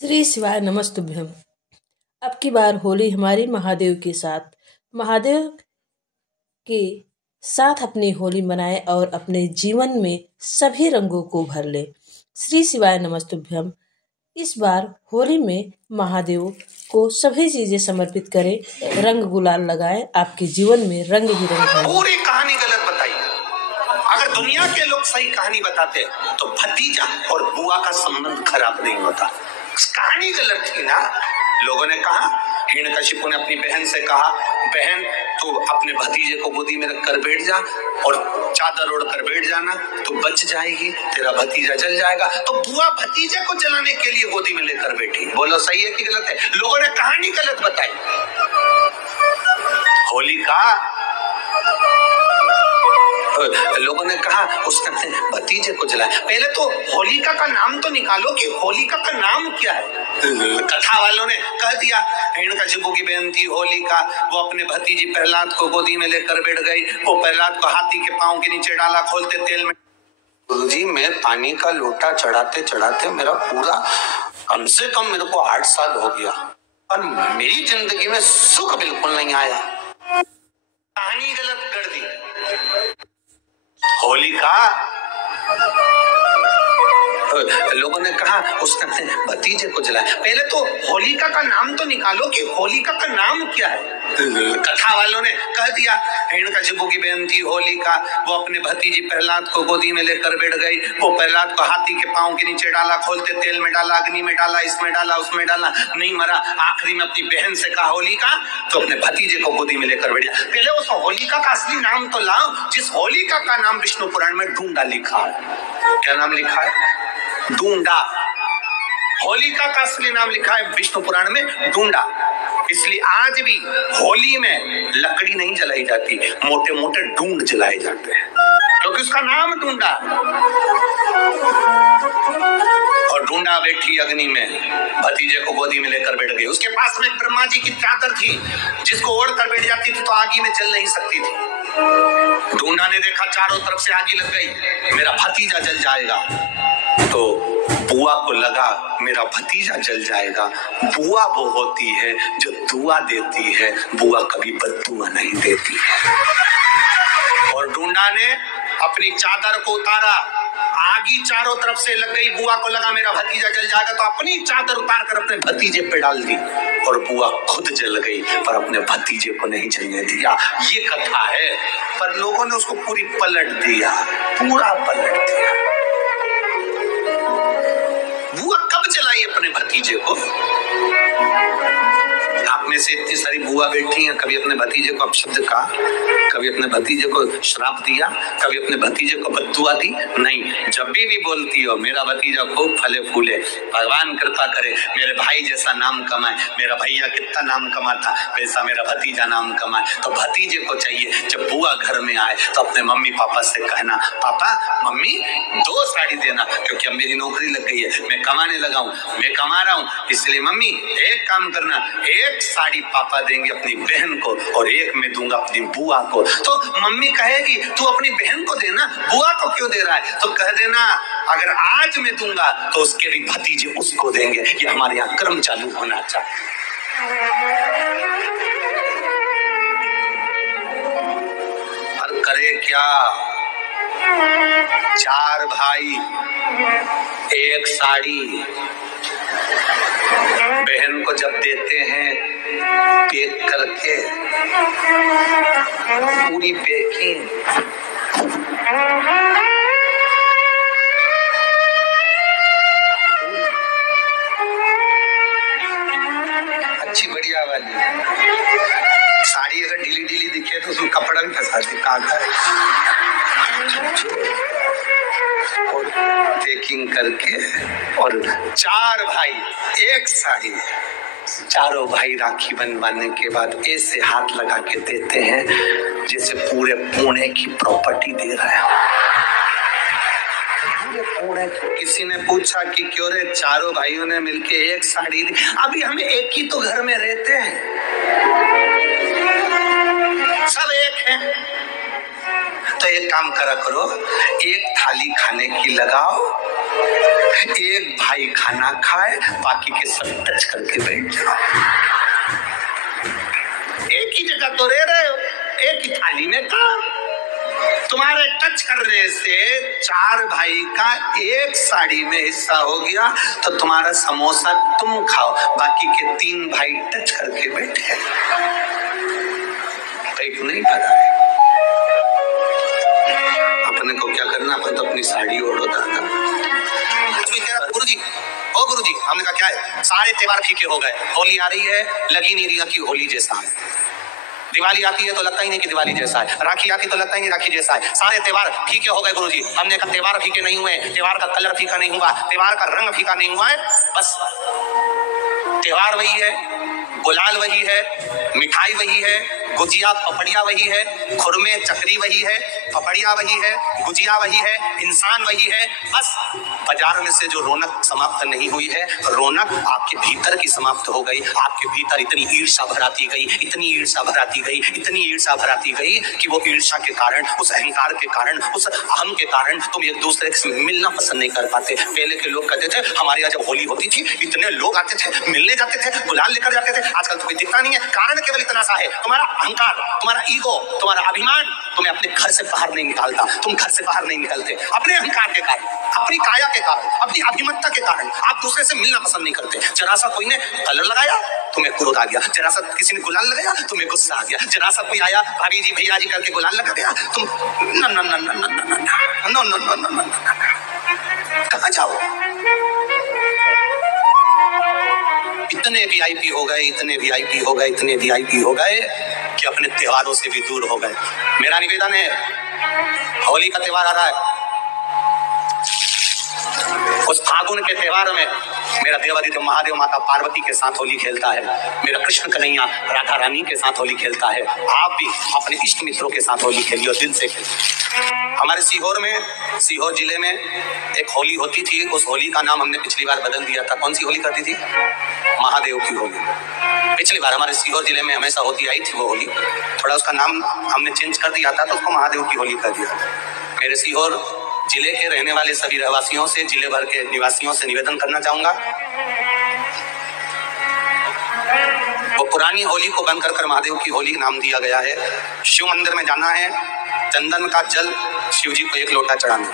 श्री शिवाय नमस्तुभ्यम। अब की बार होली हमारी महादेव के साथ अपनी होली मनाएं और अपने जीवन में सभी रंगों को भर ले। श्री शिवाय नमस्तुभ्यम। इस बार होली में महादेव को सभी चीजें समर्पित करें, रंग गुलाल लगाएं, आपके जीवन में रंग ही रंग भरें। पूरी कहानी गलत बताई। अगर दुनिया के लोग सही कहानी बताते तो भतीजा और बुआ का संबंध खराब नहीं होता। कहानी गलत थी ना। लोगों ने कहा, हिरण्यकशिपु ने अपनी बहन से कहा, बहन तू अपने भतीजे को गोदी में रखकर बैठ जा और चादर ओढ़ कर बैठ जाना, तो बच जाएगी, तेरा भतीजा जल जाएगा। तो बुआ भतीजे को जलाने के लिए गोदी में लेकर बैठी। बोलो सही है कि गलत है? लोगों ने कहानी गलत बताई। होली का लोगों ने कहा उसने अपने भतीजे को जलाया। पहले तो होलिका का नाम तो निकालो कि होलिका का नाम क्या है। कथा वालों ने कह दिया हिरण्यकशिपु की बहन थी होलिका, वो अपने भतीजी प्रहलाद को गोदी में लेकर बैठ गई। वो प्रहलाद को हाथी के पांव के नीचे डाला, खोलते तेल में। गुरुजी, मैं पानी का लोटा चढ़ाते चढ़ाते मेरा पूरा कम से कम मेरे को 8 साल हो गया और मेरी जिंदगी में सुख बिल्कुल नहीं आया। कहानी गलत कर दी। होलिका लोगों ने कहा उसने अपने भतीजे को जलाया। पहले तो होलिका का नाम तो निकालो कि होलिका का नाम क्या है। कथा वालों ने कह दिया हिरण्यकशिपु की बहन थी होलिका, वो अपने भतीजी प्रहलाद को गोदी में लेकर बैठ गई। वो प्रहलाद को हाथी के पांव के नीचे डाला, खोलते तेल में डाला, अग्नि में डाला, इसमें डाला, उसमें डाला, नहीं मरा। आखिरी में अपनी बहन से कहा होलिका, तो अपने भतीजे को गोदी में लेकर बैठ गया। पहले उस होलिका का असली नाम तो लाओ, जिस होलिका का नाम विष्णु पुराण में ढूंढा लिखा है। क्या नाम लिखा है? ढूंढा। होलिका का असली नाम लिखा है विष्णु पुराण में ढूंढा। इसलिए आज भी होली में लकड़ी नहीं जलाई जाती, मोटे मोटे ढूंढ जलाए जाते हैं, क्योंकि उसका नाम ढूंढा। और ढूंढा बैठी अग्नि में, भतीजे को गोदी में लेकर बैठ गई। उसके पास में ब्रह्मा जी की चादर थी, जिसको ओढ़कर बैठ जाती थी तो आगी में जल नहीं सकती थी। ढूंढा ने देखा चारों तरफ से आगी लग गई, मेरा भतीजा जल जाएगा। तो बुआ को लगा मेरा भतीजा जल जाएगा। बुआ वो होती है जो दुआ देती है, बुआ कभी बद्दुआ नहीं देती है। और ढूंढा ने अपनी चादर को उतारा, आगी चारों तरफ से लग गई। बुआ को लगा मेरा भतीजा जल जाएगा, तो अपनी चादर उतार कर अपने भतीजे पे डाल दी और बुआ खुद जल गई, पर अपने भतीजे को नहीं जलने दिया। ये कथा है, पर लोगों ने उसको पूरी पलट दिया, पूरा पलट दिया। बुआ कब जलाई अपने भतीजे को? आप में से इतनी सारी बुआ बैठी हैं, कभी अपने भतीजे को अपशब्द कहा, कभी अपने भतीजे को श्राप दिया, कभी अपने भतीजे को बद्दुआ दी? नहीं। जब भी बोलती हो मेरा भतीजा खूब फले फूले, भगवान कृपा करे मेरे भाई जैसा नाम कमाए, मेरा भैया कितना नाम कमाता वैसा मेरा भतीजा नाम कमाए, तो भतीजे को चाहिए जब बुआ घर में आए तो अपने मम्मी पापा से कहना, पापा मम्मी 2 साड़ी देना, क्योंकि अब मेरी नौकरी लग गई है, मैं कमाने लगा हूँ, मैं कमा रहा हूँ, इसलिए मम्मी एक काम करना, एक साड़ी पापा देंगे अपनी बहन को और एक मैं दूंगा अपनी बुआ को। तो मम्मी कहेगी तू अपनी बहन को देना, बुआ को क्यों दे रहा है? तो कह देना अगर आज मैं दूंगा तो उसके भी भतीजे उसको देंगे। ये हमारे यहाँ क्रम चालू होना चाहिए। पर करे क्या? 4 भाई, एक साड़ी। बहन को जब देते हैं पैक करके, पूरी पैकिंग, अच्छी बढ़िया वाली साड़ी। अगर ढीली ढीली दिखे तो उसमें कपड़ा भी फंसा दे, काटा और पैकिंग करके। और 4 भाई एक साड़ी। चारों भाई राखी बनवाने के बाद ऐसे हाथ लगा के देते हैं जैसे पूरे पुणे की प्रॉपर्टी दे रहे हैं। किसी ने पूछा कि क्यों रे, चारों भाइयों ने मिलके एक साड़ी दी। अभी हम एक ही तो घर में रहते हैं, सब एक हैं। तो एक काम करा करो, एक थाली खाने की लगाओ एक भाई खाना खाए, बाकी के सब टच करके बैठ जाओ। एक ही जगह तो रह रहे हो, एक ही थाली में काम। तुम्हारे टच करने से 4 भाई का एक साड़ी में हिस्सा हो गया, तो तुम्हारा समोसा तुम खाओ, बाकी के 3 भाई टच करके बैठे। पेट नहीं भरा है। अपने को क्या करना, अपन तो अपनी साड़ी ओढ़ो दादा। गुरुजी, ओ गुरुजी, हमने कहा क्या है, सारे त्योहार फीके हो गए, होली आ रही है, लगी नहीं रही कि होली जैसा है। दिवाली आती है तो लगता ही नहीं कि दिवाली जैसा है, राखी आती तो लगता ही नहीं राखी जैसा है। सारे त्योहार फीके हो गए गुरुजी। हमने कहा त्योहार फीके नहीं हुए, त्योहार का कलर फीका नहीं हुआ, त्योहार का रंग फीका नहीं हुआ है, बस त्योहार वही है, गुलाल वही है, मिठाई वही है, गुजिया पपड़िया वही है, खुरमे चकरी वही है, पपड़िया वही है, गुजिया वही है, इंसान वही है। बस बाजार में से जो रौनक समाप्त नहीं हुई है, रौनक आपके भीतर की समाप्त हो गई। आपके भीतर इतनी ईर्ष्या भराती गई, इतनी ईर्ष्या भराती गई, इतनी ईर्ष्या भराती गई कि वो ईर्ष्या के कारण, उस अहंकार के कारण, उस अहम के कारण तुम एक दूसरे से मिलना पसंद नहीं कर पाते। पहले के लोग कहते थे हमारे यहाँ जब होली होती थी इतने लोग आते थे, मिलने जाते थे, गुलाल लेकर जाते थे। आजकल तो कोई दिखता नहीं है। कारण केवल इतना सा है, तुम्हारा अहंकार, तुम्हारा ईगो, तुम्हारा अभिमान तुम्हें अपने घर से बाहर नहीं निकालता। तुम घर से बाहर नहीं निकलते अपने अहंकार के कारण, अपनी काया के कारण, अपनी अभिमतता के कारण। आप दूसरे से मिलना पसंद नहीं करते। जरा सा कोई ने कलर लगाया, तुम्हें क्रोध आ गया। जरा सा किसी ने गुलाल लगाया, तुम्हें गुस्सा आ गया। जरा सा कोई आया भाभी जी भैया जी करके गुलाल लगा दिया, तुम न न न न न न न न कहाँ जाओ। इतने वीआईपी हो गए, इतने वीआईपी हो गए, इतने वीआईपी हो गए कि अपने त्योहारों से भी दूर हो गए। मेरा निवेदन है, होली का त्योहार आ रहा है, उस फागुन के त्योहार में मेरा देवादिदेव महादेव माता पार्वती के साथ होली खेलता है, मेरा कृष्ण कन्हैया राधा रानी के साथ होली खेलता है। आप भी अपने इष्ट मित्रों के साथ होली खेलिए, दिल से खेलिए। हमारे सीहोर में, सीहोर जिले में एक होली होती थी। उस होली का नाम हमने पिछली बार बदल दिया था। कौन सी होली करती थी? महादेव की होली। पिछली बार हमारे सीहोर जिले में हमेशा होती आई थी वो होली, थोड़ा उसका नाम हमने चेंज कर दिया था, तो उसको महादेव की होली कर दिया। मेरे सीहोर जिले के रहने वाले सभी रहवासियों से, जिले भर के निवासियों से निवेदन करना चाहूंगा, वो पुरानी होली को बंद कर महादेव की होली नाम दिया गया है। शिव मंदिर में जाना है, चंदन का जल शिव जी को 1 लोटा चढ़ाना।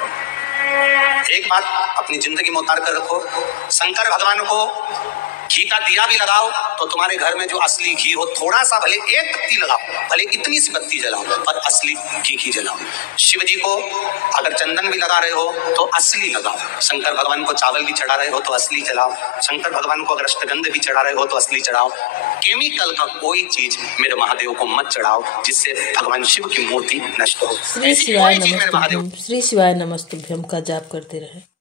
एक बात अपनी जिंदगी में उतार कर रखो, शंकर भगवान को घी का दिया भी लगाओ तो तुम्हारे घर में जो असली घी हो, थोड़ा सा भले 1 बत्ती लगाओ, भले इतनी सी बत्ती जलाओ, पर असली घी जलाओ। शिव जी को अगर चंदन भी लगा रहे हो तो असली लगाओ। शंकर भगवान को चावल भी चढ़ा रहे हो तो असली चढ़ाओ। शंकर भगवान को अगर अष्टगंध भी चढ़ा रहे हो तो असली चढ़ाओ। केमिकल का कोई चीज मेरे महादेव को मत चढ़ाओ जिससे भगवान शिव की मूर्ति नष्ट हो। श्री शिवाय नमस्तुभ्यम, श्री शिवाय नमस्तुभ्यम का जाप करते रहे।